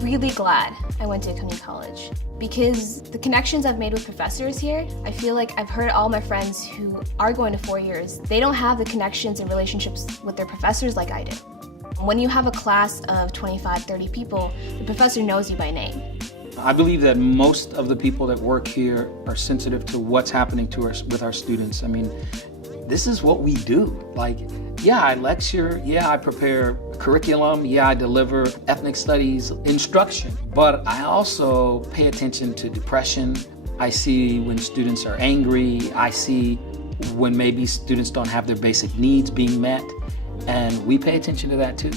really glad I went to community college because the connections I've made with professors here, I feel like I've heard all my friends who are going to 4 years, they don't have the connections and relationships with their professors like I did. When you have a class of 25, 30 people, the professor knows you by name. I believe that most of the people that work here are sensitive to what's happening to us with our students. I mean, this is what we do. Like, yeah, I lecture, yeah, I prepare curriculum, yeah, I deliver ethnic studies instruction, but I also pay attention to depression. I see when students are angry. I see when maybe students don't have their basic needs being met, and we pay attention to that too.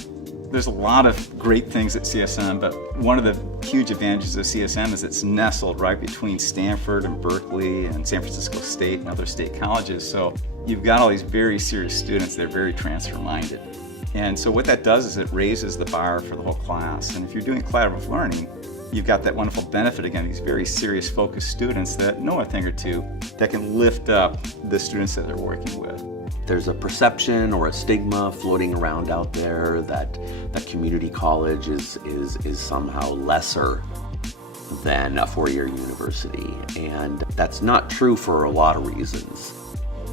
There's a lot of great things at CSM, but one of the huge advantages of CSM is it's nestled right between Stanford and Berkeley and San Francisco State and other state colleges. So you've got all these very serious students that are very transfer-minded. And so what that does is it raises the bar for the whole class. And if you're doing collaborative learning, you've got that wonderful benefit, again, these very serious, focused students that know a thing or two that can lift up the students that they're working with. There's a perception or a stigma floating around out there that community college is somehow lesser than a four-year university, and that's not true for a lot of reasons.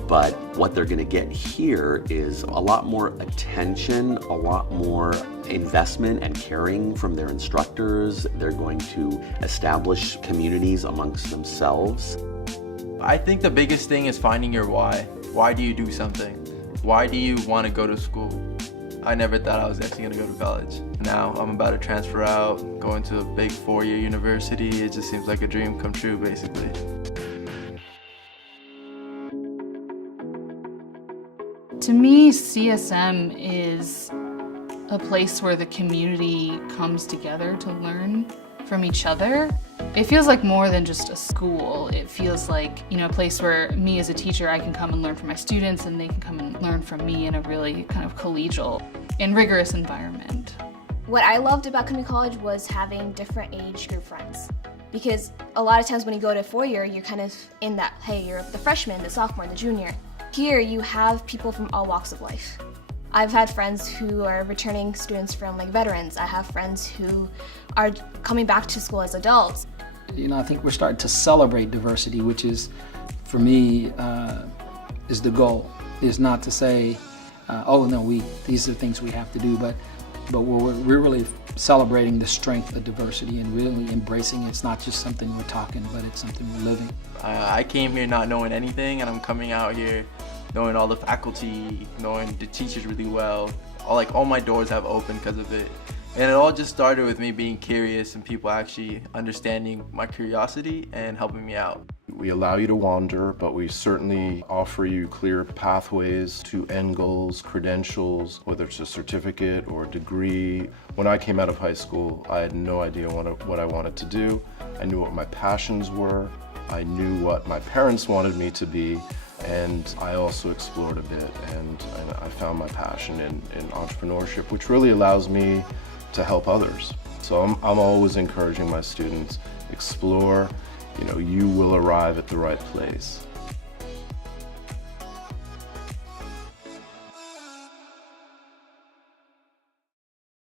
But what they're going to get here is a lot more attention, a lot more investment and caring from their instructors. They're going to establish communities amongst themselves. I think the biggest thing is finding your why. Why do you do something? Why do you want to go to school? I never thought I was actually going to go to college. Now I'm about to transfer out, going to a big four-year university. It just seems like a dream come true, basically. To me, CSM is a place where the community comes together to learn from each other. It feels like more than just a school. It feels like, a place where me as a teacher, I can come and learn from my students and they can come and learn from me in a really kind of collegial and rigorous environment. What I loved about community college was having different age group friends. Because a lot of times when you go to 4-year, you're kind of in that, hey, you're the freshman, the sophomore, the junior. Here you have people from all walks of life. I've had friends who are returning students from veterans. I have friends who are coming back to school as adults. I think we're starting to celebrate diversity, which is, for me, is the goal. Is not to say, oh no, these are things we have to do, but we're really celebrating the strength of diversity and really embracing it. It's not just something we're talking, but it's something we're living. I came here not knowing anything, and I'm coming out here knowing all the faculty, knowing the teachers really well. All my doors have opened because of it. And it all just started with me being curious and people actually understanding my curiosity and helping me out. We allow you to wander, but we certainly offer you clear pathways to end goals, credentials, whether it's a certificate or a degree. When I came out of high school, I had no idea what I wanted to do. I knew what my passions were. I knew what my parents wanted me to be. And I also explored a bit, and I found my passion in entrepreneurship, which really allows me to help others. So I'm always encouraging my students, explore, you will arrive at the right place.